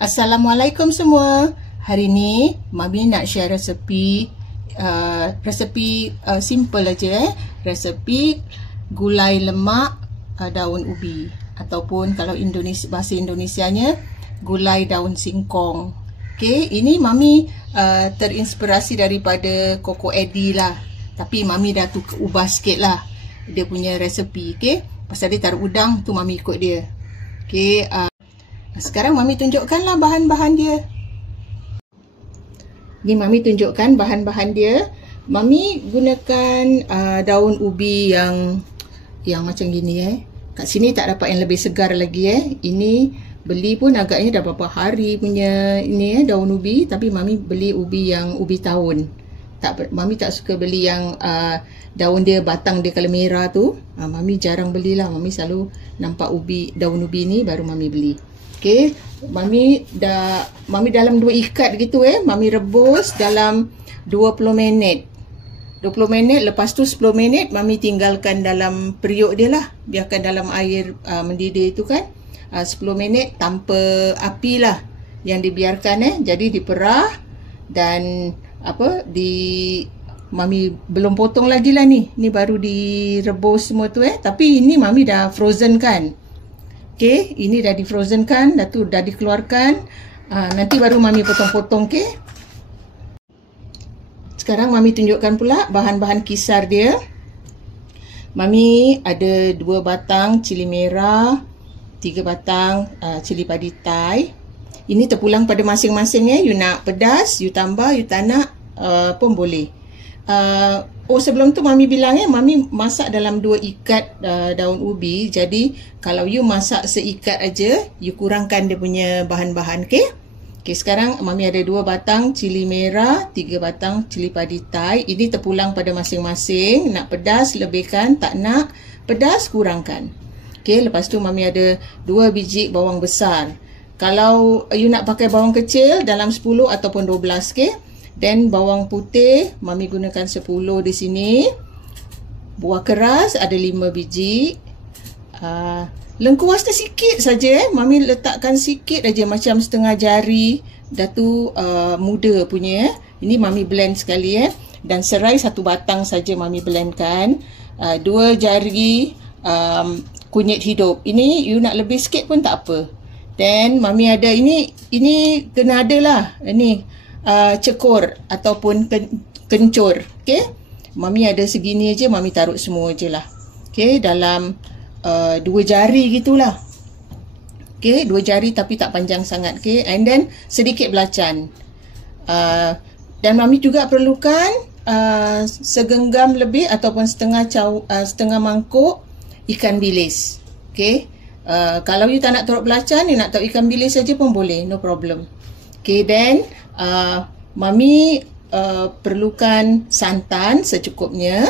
Assalamualaikum semua. Hari ni Mami nak share resepi simple aja Resepi gulai lemak daun ubi, ataupun kalau bahasa Indonesianya gulai daun singkong. Okey, ini Mami terinspirasi daripada Koko Eddie lah. Tapi Mami dah ubah sikit lah dia punya resepi. Okey, pasal dia taruh udang tu Mami ikut dia. Okey, sekarang Mami tunjukkanlah bahan-bahan dia. Ni Mami tunjukkan bahan-bahan dia. Mami gunakan daun ubi yang macam gini Kat sini tak dapat yang lebih segar lagi Ini beli pun agaknya dah berapa hari punya ini daun ubi, tapi Mami beli ubi yang ubi tahun. Mami tak suka beli yang daun dia, batang dia kalau merah tu. Mami jarang belilah. Mami selalu nampak daun ubi ni baru Mami beli. Okey, Mami dalam 2 ikat gitu Mami rebus dalam 20 minit. 20 minit, lepas tu 10 minit Mami tinggalkan dalam periuk dia lah. Biarkan dalam air mendidih tu kan. 10 minit tanpa api lah yang dibiarkan Jadi diperah dan Mami belum potong lagi lah ni. Ni baru direbus semua tu Tapi ini Mami dah frozen kan. Okey, ini dah di-frozen kan, dah dikeluarkan. Nanti baru Mami potong-potong, okey. Sekarang Mami tunjukkan pula bahan-bahan kisar dia. Mami ada 2 batang cili merah, 3 batang cili padi Thai. Ini terpulang pada masing-masing You nak pedas, you tambah, you tak nak pun boleh. Sebelum tu Mami bilang Mami masak dalam 2 ikat daun ubi. Jadi kalau you masak seikat aja, you kurangkan dia punya bahan-bahan, okey? Okey, sekarang Mami ada 2 batang cili merah, 3 batang cili padi Thai. Ini terpulang pada masing-masing. Nak pedas lebihkan, tak nak pedas kurangkan. Okey, lepas tu Mami ada 2 biji bawang besar. Kalau you nak pakai bawang kecil dalam 10 ataupun 12, okey? Dan bawang putih Mami gunakan 10 di sini. Buah keras ada 5 biji. Lengkuas tu sikit saja Mami letakkan sikit aja, macam setengah jari. Dah tu muda punya Ini Mami blend sekali Dan serai 1 batang saja Mami blendkan. 2 jari kunyit hidup. Ini you nak lebih sikit pun tak apa. Dan Mami ada ini kena ada lah. Ini cekur ataupun kencur. Okey, Mami ada segini aja, Mami taruh semua je lah. Okey, dalam 2 jari gitulah. Okey, 2 jari tapi tak panjang sangat. Okey, and then sedikit belacan. Dan Mami juga perlukan segenggam lebih ataupun setengah mangkuk ikan bilis. Okey, kalau you tak nak taruh belacan, you nak taruh ikan bilis saja pun boleh, no problem. Okey, then Mami perlukan santan secukupnya.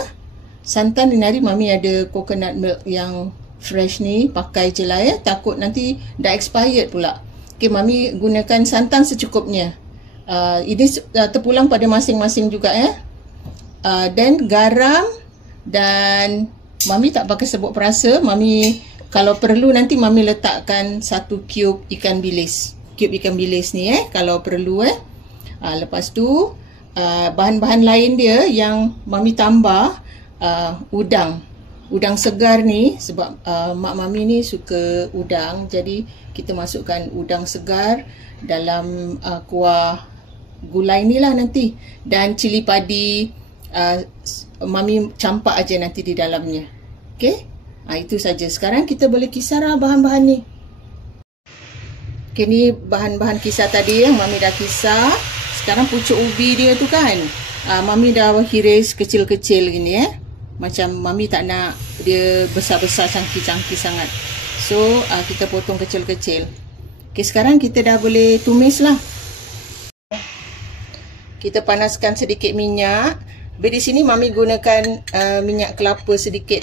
Santan ni hari Mami ada coconut milk yang fresh ni, pakai je lah takut nanti dah expired pula. Okey, Mami gunakan santan secukupnya. Ini terpulang pada masing-masing juga dan garam, dan Mami tak pakai serbuk perasa. Mami kalau perlu nanti Mami letakkan 1 cube ikan bilis. Cube ikan bilis ni kalau perlu lepas tu bahan-bahan lain dia yang Mami tambah udang segar ni, sebab mak Mami ni suka udang. Jadi kita masukkan udang segar dalam kuah gulai ni lah nanti. Dan cili padi Mami campak aja nanti di dalamnya. Okey, itu saja. Sekarang kita boleh kisar bahan-bahan ni. Okay, ni bahan-bahan kisar tadi yang Mami dah kisar. Sekarang pucuk ubi dia tu kan, Mami dah hiris kecil-kecil gini Macam Mami tak nak dia besar-besar, cangkih-cangkih sangat. So kita potong kecil-kecil. Okay, sekarang kita dah boleh tumis lah. Kita panaskan sedikit minyak. Di sini Mami gunakan minyak kelapa sedikit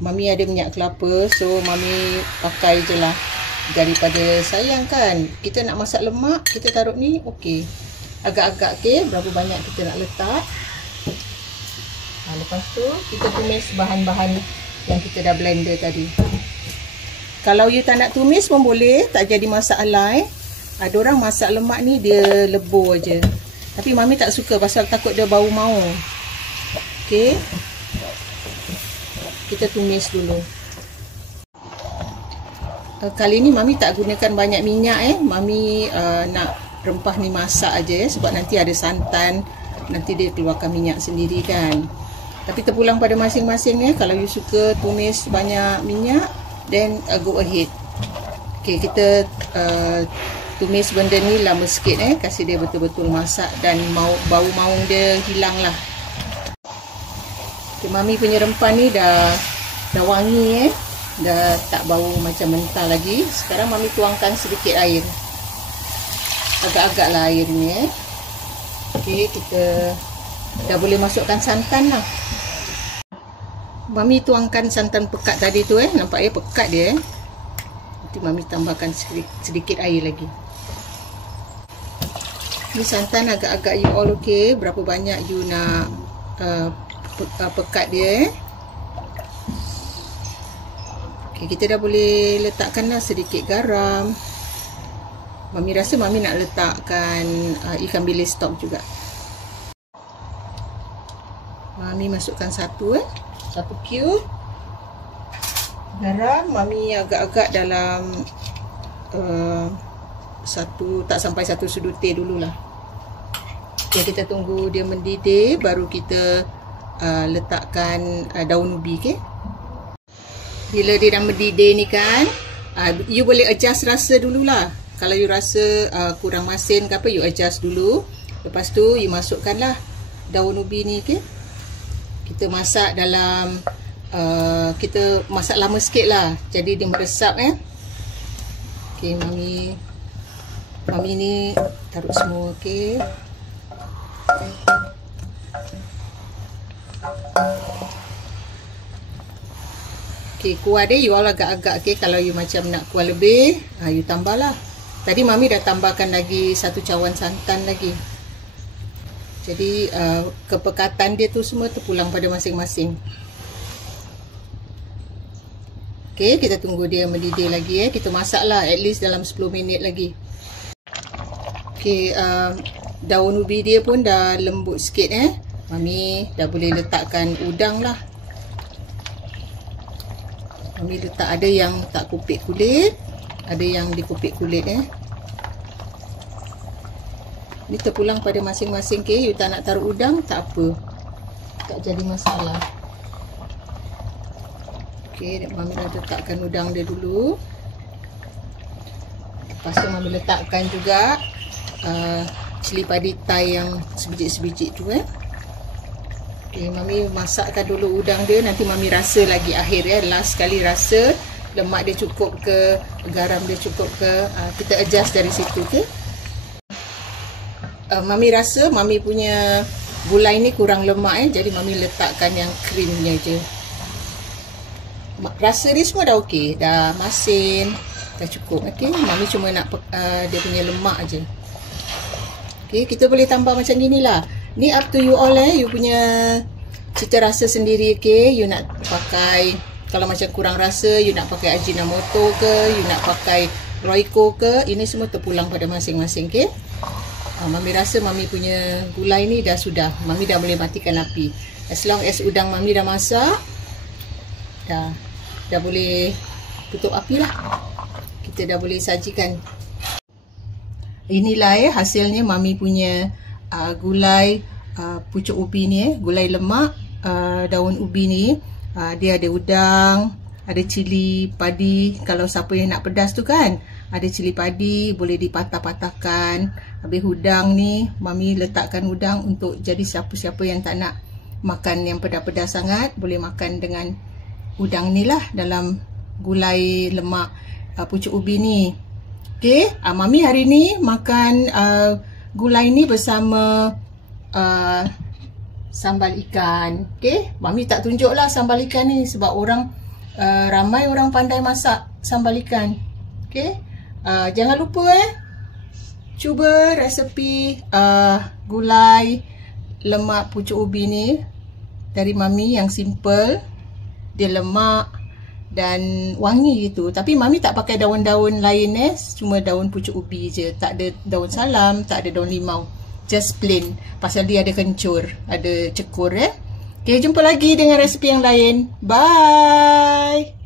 Mami ada minyak kelapa, so Mami pakai je lah. Daripada sayang kan, kita nak masak lemak, kita taruh ni, okey. Agak-agak berapa banyak kita nak letak. Lepas tu kita tumis bahan-bahan yang kita dah blender tadi. Kalau you tak nak tumis pun boleh, tak jadi masalah. Ada orang masak lemak ni dia lebur aje. Tapi Mami tak suka pasal takut dia bau maung. Okey. Kita tumis dulu. Kali ni Mami tak gunakan banyak minyak Mami nak rempah ni masak aja sebab nanti ada santan, nanti dia keluarkan minyak sendiri kan. Tapi terpulang pada masing-masing kalau you suka tumis banyak minyak, then go ahead. Okey, kita tumis benda ni lama sikit kasih dia betul-betul masak dan bau maung dia hilang lah. Okay, Mami punya rempah ni dah wangi dah tak bau macam mentah lagi. Sekarang Mami tuangkan sedikit air, agak-agak lah air ni Okey, kita dah boleh masukkan santan lah. Mami tuangkan santan pekat tadi tu nampak pekat dia nanti Mami tambahkan sedikit air lagi. Ni santan agak-agak you all okey, berapa banyak you nak pekat dia Okey, kita dah boleh letakkan lah sedikit garam. Mami rasa Mami nak letakkan ikan bilis stok juga. Mami masukkan satu cube garam. Mami agak-agak dalam tak sampai satu sudut teh dululah. Okay, kita tunggu dia mendidih baru kita letakkan daun ubi. Okay? Bila dia dah mendidih ni kan, you boleh adjust rasa dululah. Kalau you rasa kurang masin ke apa, you adjust dulu. Lepas tu you masukkanlah daun ubi ni. Okay? Kita masak dalam kita masak lama sikit lah, jadi dia meresap Okay, Mami ni taruh semua. Okay, kuah dia you all agak-agak. Okay, kalau you macam nak kuah lebih, you tambah lah. Tadi Mami dah tambahkan lagi 1 cawan santan lagi. Jadi kepekatan dia tu semua terpulang pada masing-masing. Okey, kita tunggu dia mendidih lagi Kita masaklah at least dalam 10 minit lagi. Okey, daun ubi dia pun dah lembut sikit Mami dah boleh letakkan udang lah. Mami letak, ada yang tak kupik kulit, ada yang dikupik kulit Ni terpulang pada masing-masing. You tak nak taruh udang, tak apa, tak jadi masalah. Mami dah letakkan udang dia dulu. Lepas tu Mami letakkan juga cili padi Thai yang sebiji-sebiji tu Mami masakkan dulu udang dia, nanti Mami rasa lagi akhir last sekali rasa lemak dia cukup ke, garam dia cukup ke, kita adjust dari situ. Mami rasa Mami punya gulai ni kurang lemak jadi Mami letakkan yang krimnya je. Rasa dia semua dah okey, dah masin, dah cukup. Mami cuma nak dia punya lemak aje. Kita boleh tambah macam ni lah. Ni up to you all you punya cita rasa sendiri. You nak pakai, kalau macam kurang rasa, you nak pakai Ajinomoto ke, you nak pakai Royco ke, ini semua terpulang pada masing-masing. Mami rasa Mami punya gulai ni dah sudah. Mami dah boleh matikan api. As long as udang Mami dah masak, dah boleh tutup api lah. Kita dah boleh sajikan. Inilah hasilnya Mami punya gulai pucuk ubi ni gulai lemak daun ubi ni. Dia ada udang, ada cili padi. Kalau siapa yang nak pedas tu kan, ada cili padi, boleh dipatah-patahkan. Habis udang ni, Mami letakkan udang untuk jadi siapa-siapa yang tak nak makan yang pedas-pedas sangat, boleh makan dengan udang ni lah dalam gulai lemak pucuk ubi ni. Mami hari ni makan gulai ni bersama sambal ikan. Mami tak tunjuk lah sambal ikan ni sebab ramai orang pandai masak sambal ikan. Jangan lupa cuba resepi gulai lemak pucuk ubi ni dari Mami yang simple. Dia lemak, dan wangi gitu. Tapi Mami tak pakai daun-daun lain cuma daun pucuk ubi je. Tak ada daun salam, tak ada daun limau. Just plain. Pasal dia ada kencur, ada cekur Okay, jumpa lagi dengan resipi yang lain. Bye.